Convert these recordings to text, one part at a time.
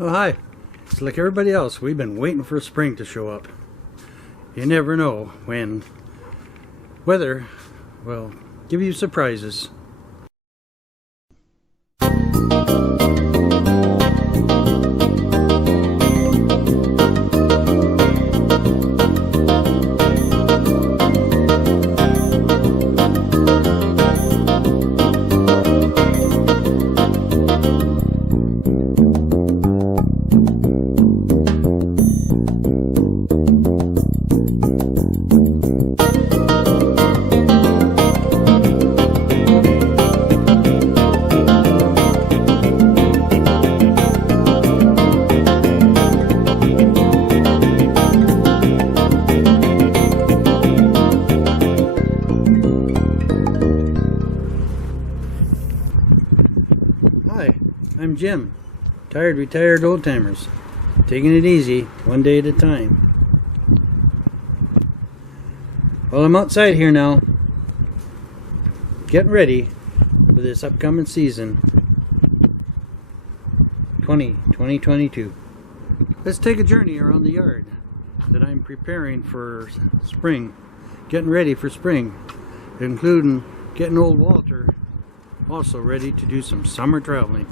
Oh, hi. It's like everybody else. We've been waiting for spring to show up. You never know when weather will give you surprises. Hi, I'm Jim, Tired Retired Oldtimers, taking it easy, one day at a time. Well, I'm outside here now, getting ready for this upcoming season, 2022. Let's take a journey around the yard that I'm preparing for spring, getting ready for spring, including getting old Walter also ready to do some summer traveling.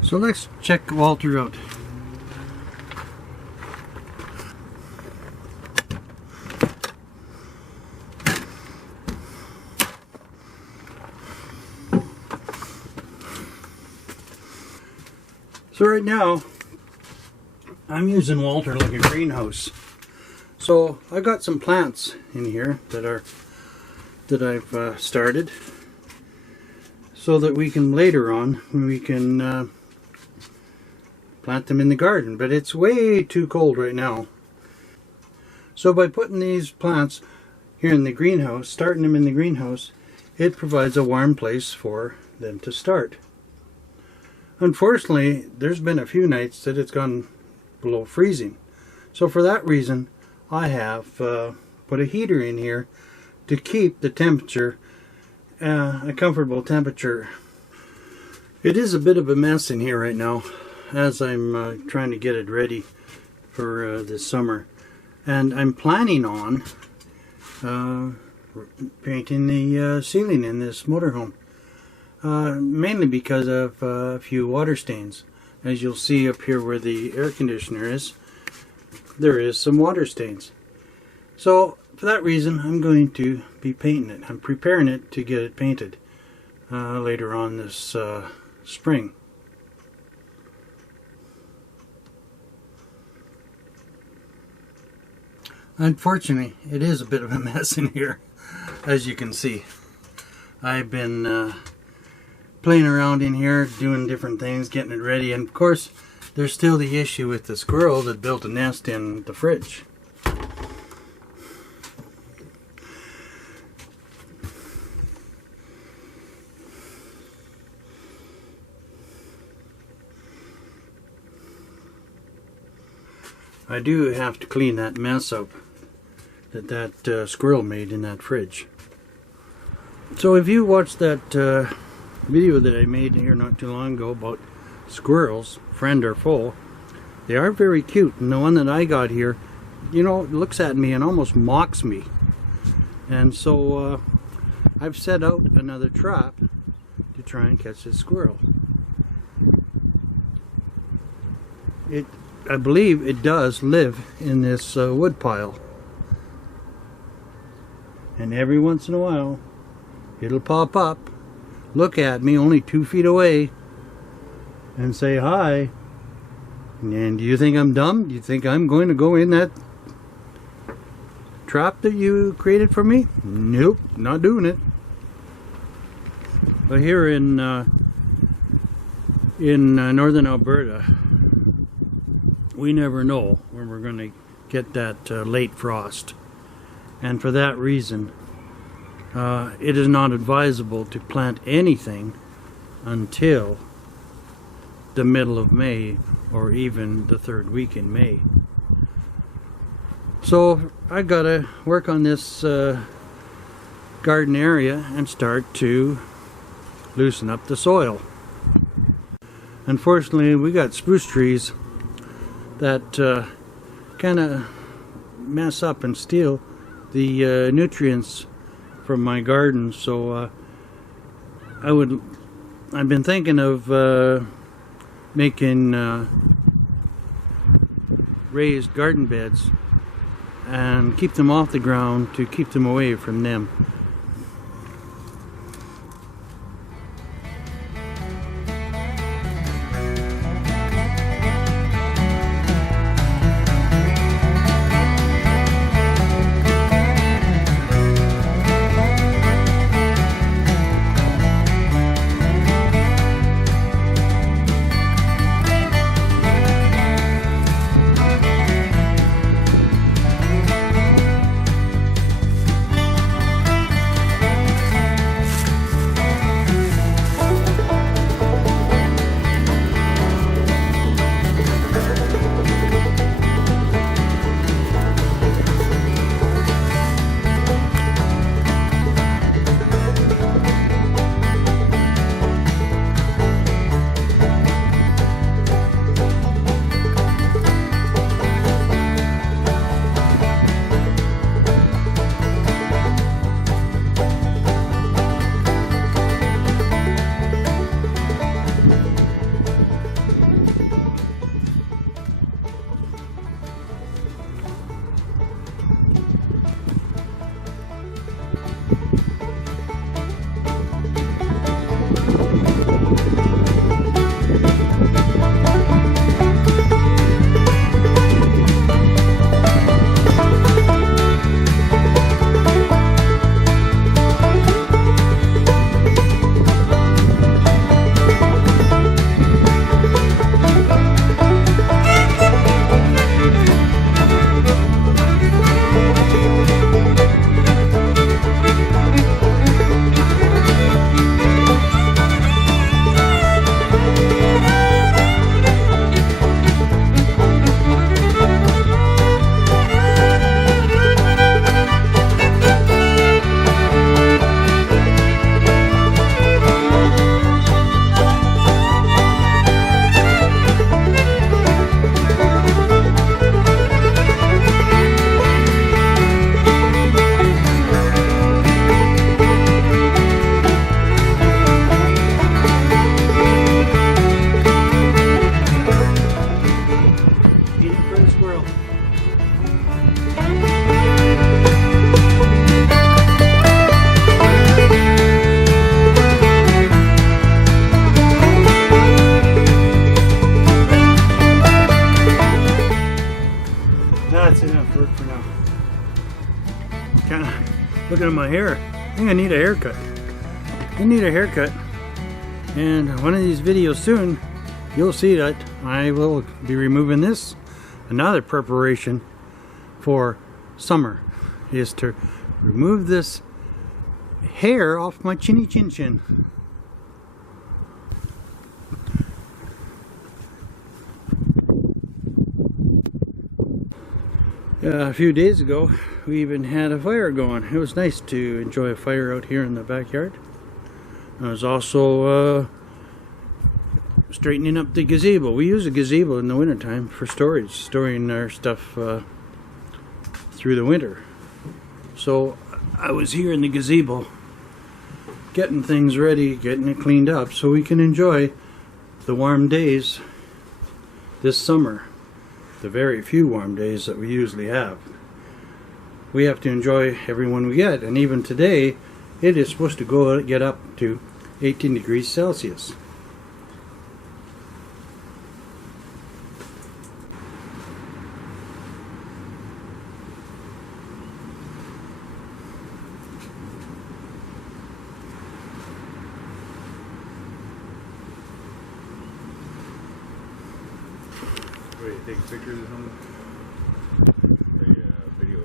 So let's check Walter out. So right now, I'm using Walter like a greenhouse. So I got some plants in here that I've started, so that we can later on we can plant them in the garden. But it's way too cold right now. So by putting these plants here in the greenhouse, starting them in the greenhouse, it provides a warm place for them to start. Unfortunately, there's been a few nights that it's gone below freezing. So for that reason, I have put a heater in here to keep the temperature a comfortable temperature. It is a bit of a mess in here right now as I'm trying to get it ready for this summer. And I'm planning on painting the ceiling in this motorhome. Mainly because of a few water stains. As you'll see up here where the air conditioner is, there is some water stains. So for that reason, I'm going to be painting it. I'm preparing it to get it painted later on this spring. Unfortunately, it is a bit of a mess in here, as you can see. I've been playing around in here, doing different things, getting it ready, and of course there's still the issue with the squirrel that built a nest in the fridge. I do have to clean that mess up that squirrel made in that fridge. So if you watched that video that I made here not too long ago about squirrels, friend or foe, they are very cute, and the one that I got here, you know, looks at me and almost mocks me. And so I've set out another trap to try and catch this squirrel. I believe it does live in this wood pile, and every once in a while it'll pop up, look at me only 2 feet away, and say hi. And do you think I'm dumb? Do you think I'm going to go in that trap that you created for me? Nope, not doing it. But here in northern Alberta, we never know when we're going to get that late frost. And for that reason, it is not advisable to plant anything until the middle of May or even the third week in May. So I gotta work on this garden area and start to loosen up the soil. Unfortunately, we got spruce trees that kind of mess up and steal the nutrients from my garden. So I've been thinking of making raised garden beds and keep them off the ground to keep them away from them. Looking at my hair, I think I need a haircut. I need a haircut, and one of these videos soon you'll see that I will be removing this. Another preparation for summer is to remove this hair off my chinny chin chin. A few days ago we even had a fire going. It was nice to enjoy a fire out here in the backyard. I was also straightening up the gazebo. We use a gazebo in the wintertime for storage, storing our stuff through the winter. So I was here in the gazebo getting things ready, getting it cleaned up so we can enjoy the warm days this summer. The very few warm days that we usually have. We have to enjoy every one we get, and even today it is supposed to get up to 18 degrees Celsius. Wait, take pictures or something? Or video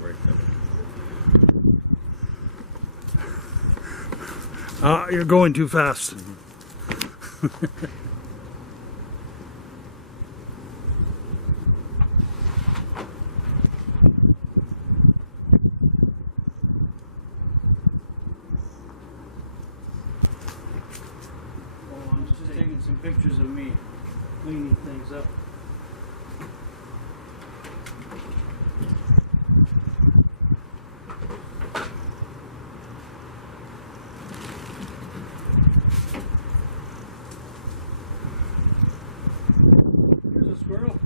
right there. You're going too fast. pictures of me cleaning things up. Here's a squirrel.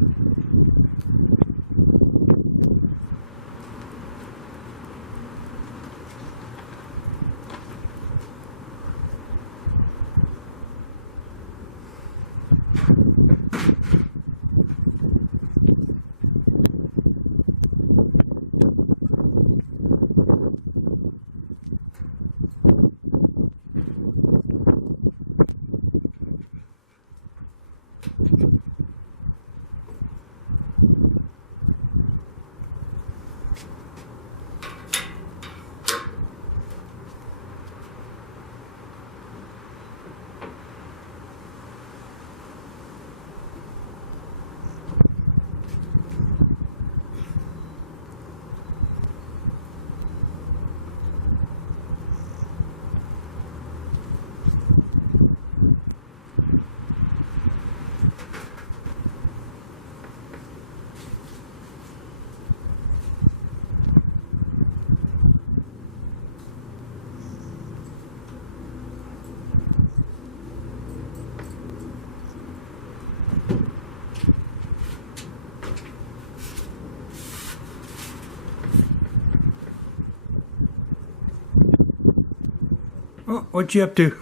Oh, what you up to?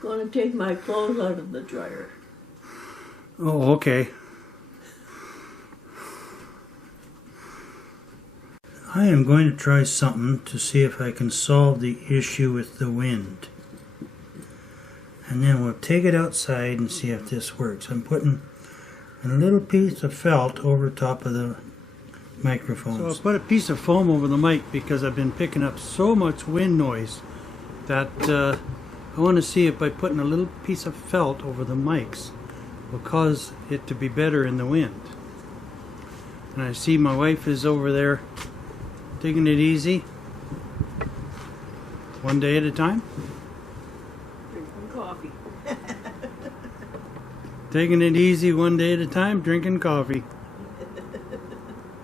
Gonna take my clothes out of the dryer. Oh, okay. I am going to try something to see if I can solve the issue with the wind. And then we'll take it outside and see if this works. I'm putting a little piece of felt over top of the microphones. So I put a piece of foam over the mic because I've been picking up so much wind noise that I want to see if by putting a little piece of felt over the mics will cause it to be better in the wind. And I see my wife is over there taking it easy, one day at a time. Drinking coffee. Taking it easy one day at a time, drinking coffee.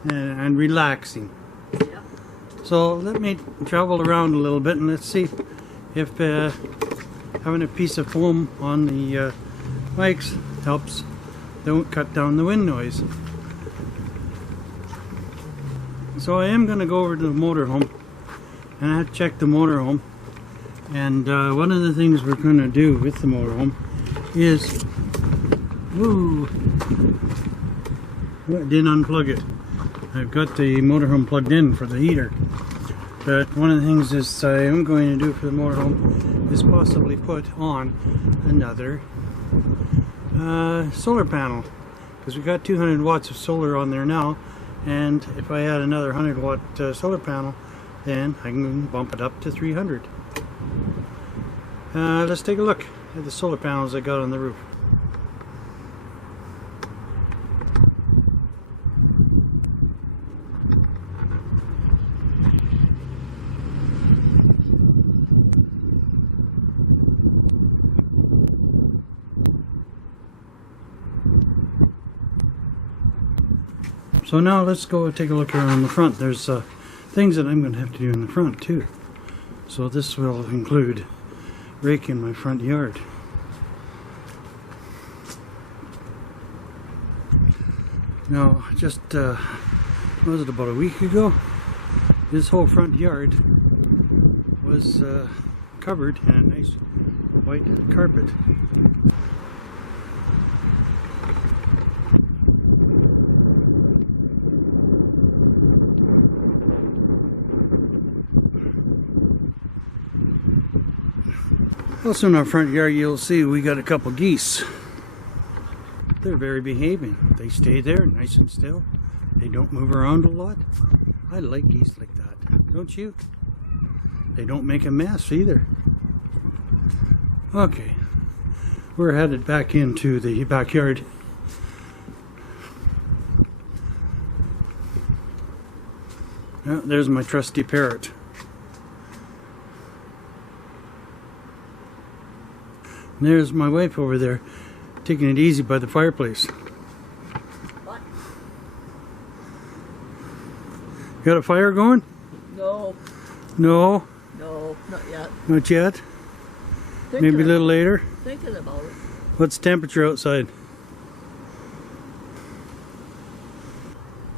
And relaxing. Yep. So let me travel around a little bit and let's see if having a piece of foam on the mics helps. Don't cut down the wind noise. So I am going to go over to the motorhome and I have to check the motorhome. And one of the things we're going to do with the motorhome is, woo, I didn't unplug it. I've got the motorhome plugged in for the heater, but one of the things is I am going to do for the motorhome is possibly put on another solar panel, because we've got 200 watts of solar on there now, and if I add another 100 watt solar panel, then I can bump it up to 300. Let's take a look at the solar panels I got on the roof. So now let's go take a look around the front. There's things that I'm going to have to do in the front too. So this will include raking my front yard. Now, just what was it, about a week ago? This whole front yard was covered in a nice white carpet. Also in our front yard, you'll see we got a couple geese. They're very behaving. They stay there nice and still. They don't move around a lot. I like geese like that, don't you? They don't make a mess either. Okay, we're headed back into the backyard. Oh, there's my trusty parrot. And there's my wife over there, taking it easy by the fireplace. What? Got a fire going? No, No, no, not yet. not yet. Thinking Maybe a little later. Thinking about it. What's the temperature outside?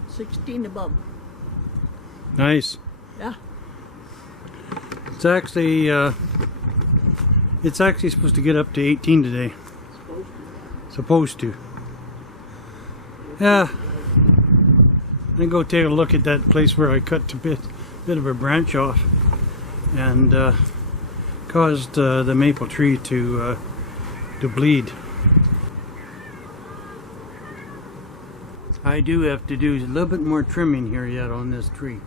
16 above. Nice. Yeah. It's actually supposed to get up to 18 today. Supposed to. Yeah. Then go take a look at that place where I cut a bit of a branch off and caused the maple tree to bleed. I do have to do a little bit more trimming here yet on this tree.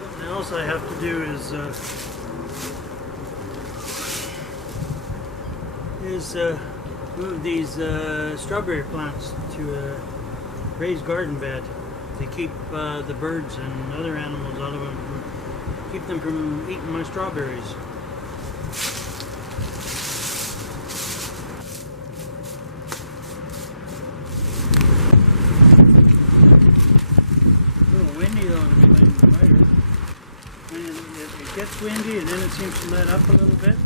Something else I have to do is move these strawberry plants to a raised garden bed to keep the birds and other animals out of them, keep them from eating my strawberries. A little windy though in the brighter. And it gets windy and then it seems to let up a little bit.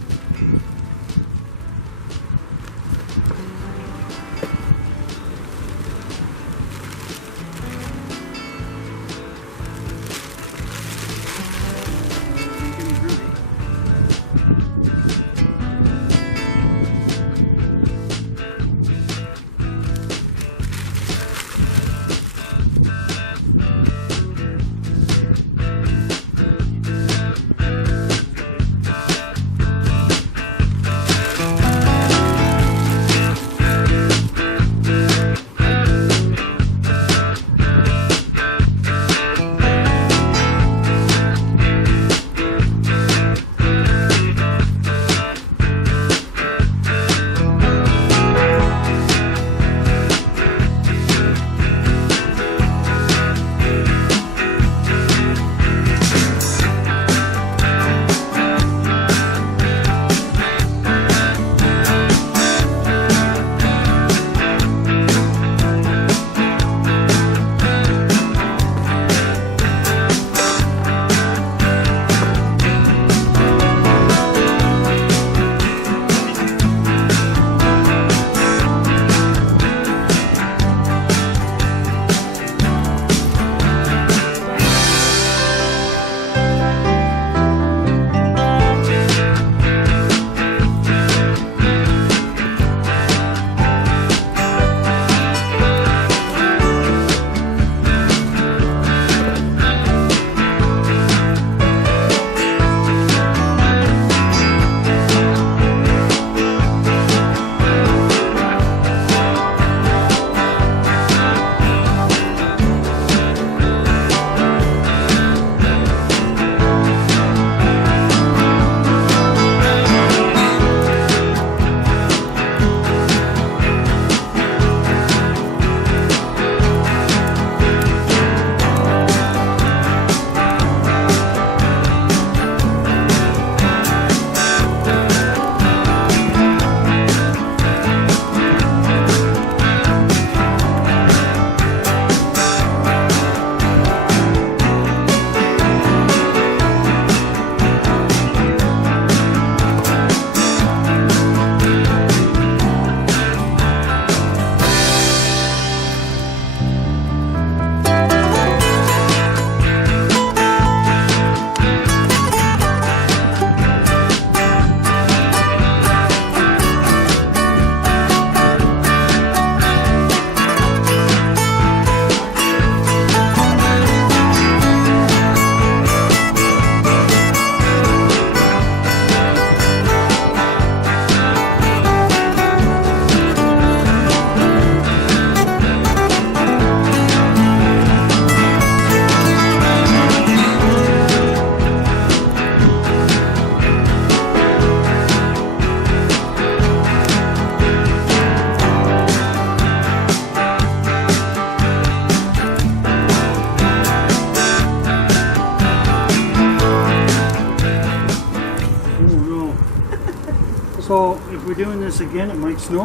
again, it might snow.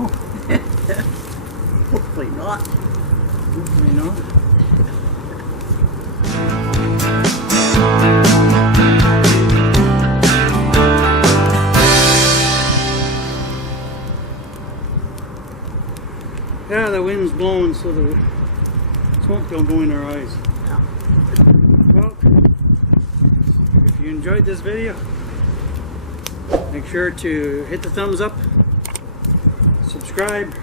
Hopefully not. Hopefully not. Yeah, the wind's blowing so the smoke don't go in our eyes. Yeah. Well, if you enjoyed this video, make sure to hit the thumbs up, subscribe,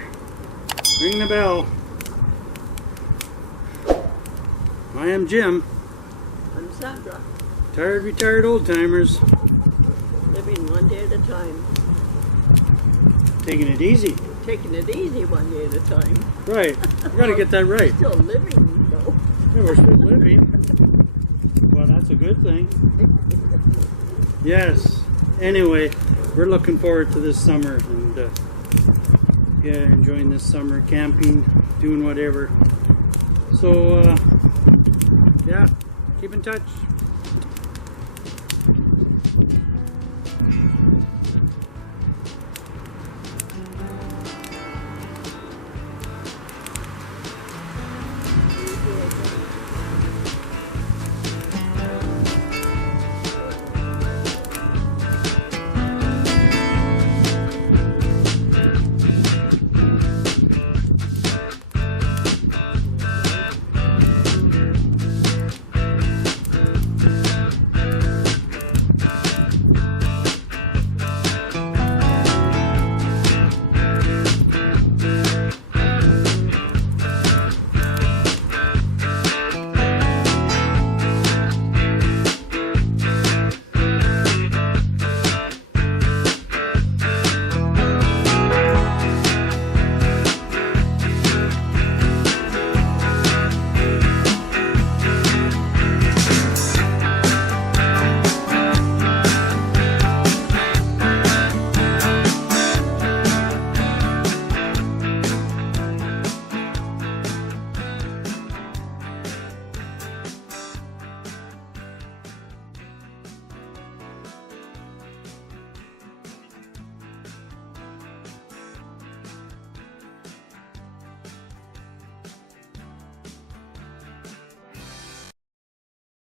ring the bell. I am Jim, I'm Sandra. Tired Retired Oldtimers, Living one day at a time. taking it easy. Taking it easy one day at a time. Right, I gotta get that right. Still living, though. Yeah, we're still living. Well, that's a good thing. Yes. Anyway, we're looking forward to this summer and yeah, enjoying this summer, camping, doing whatever. So yeah, keep in touch.